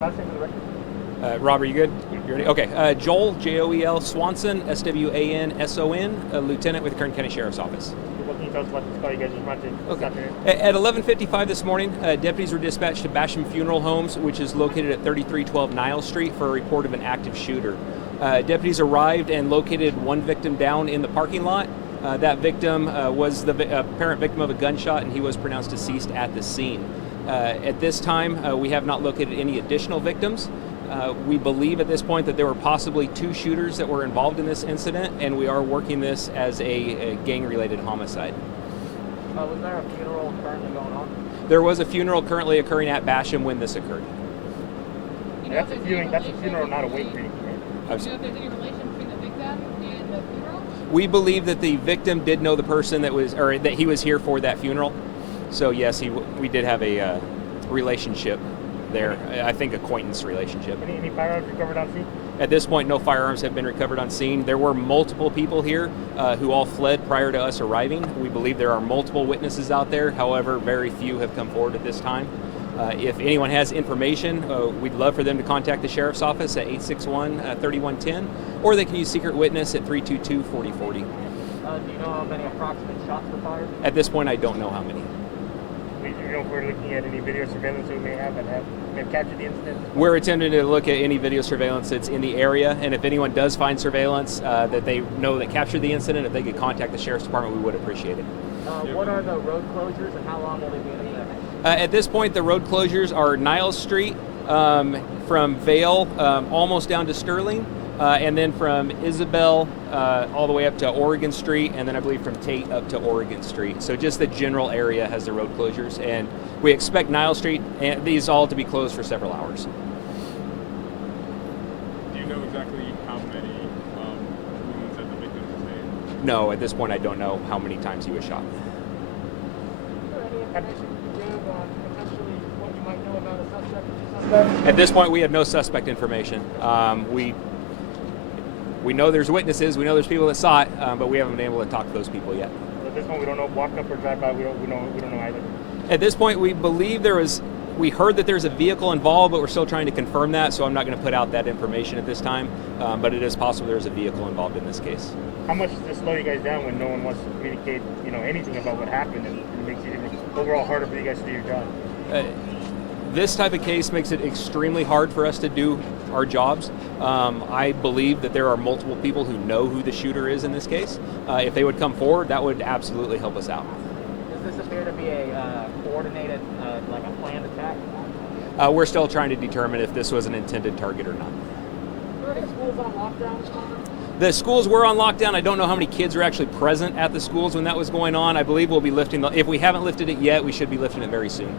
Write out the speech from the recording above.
Rob, are you good? You ready? Okay. Joel, Joel Swanson, Swanson, Lieutenant with the Kern County Sheriff's Office. What can you tell us about this call you guys just went to this afternoon? At 11:55 this morning, deputies were dispatched to Basham Funeral Homes, which is located at 3312 Niles Street, for a report of an active shooter. Deputies arrived and located one victim down in the parking lot. That victim was the apparent victim of a gunshot, and he was pronounced deceased at the scene. At this time, we have not located any additional victims. We believe at this point that there were possibly two shooters that were involved in this incident, and we are working this as a gang-related homicide. Was there a funeral currently going on? There was a funeral currently occurring at Basham when this occurred. That's a funeral, not a wake reading, right? Do you know if there's any relation between the victim and the funeral? We believe that the victim did know the person that he was here for that funeral. So yes, we did have a relationship there. I think acquaintance relationship. Any firearms recovered on scene? At this point, no firearms have been recovered on scene. There were multiple people here who all fled prior to us arriving. We believe there are multiple witnesses out there. However, very few have come forward at this time. If anyone has information, we'd love for them to contact the Sheriff's Office at 861-3110, or they can use Secret Witness at 322-4040. Do you know how many approximate shots were fired? At this point, I don't know how many. You know if we're looking at any video surveillance we may have captured the incident? We're attempting to look at any video surveillance that's in the area, and if anyone does find surveillance that they know that captured the incident, if they could contact the Sheriff's Department, we would appreciate it. What are the road closures, and how long will they be in effect? At this point, the road closures are Niles Street from Vale almost down to Sterling, and then from Isabel all the way up to Oregon Street, and then I believe from Tate up to Oregon Street. So just the general area has the road closures, and we expect Niles Street and these all to be closed for several hours. Do you know exactly how many wounds that the victim sustained? No, at this point I don't know how many times he was shot. Is there any information you give on potentially what you might know about a suspect? At this point, we have no suspect information. We know there's witnesses, we know there's people that saw it, but we haven't been able to talk to those people yet. At this point, we don't know walk up or drive by. We don't know either. At this point, we believe we heard that there's a vehicle involved, but we're still trying to confirm that, so I'm not going to put out that information at this time. But it is possible there's a vehicle involved in this case. How much does this slow you guys down when no one wants to communicate, anything about what happened, and it makes it even overall harder for you guys to do your job? This type of case makes it extremely hard for us to do our jobs. I believe that there are multiple people who know who the shooter is in this case. If they would come forward, that would absolutely help us out. Does this appear to be a coordinated, like a planned attack? We're still trying to determine if this was an intended target or not. Are any schools on lockdown? The schools were on lockdown. I don't know how many kids are actually present at the schools when that was going on. I believe we'll be lifting if we haven't lifted it yet, we should be lifting it very soon.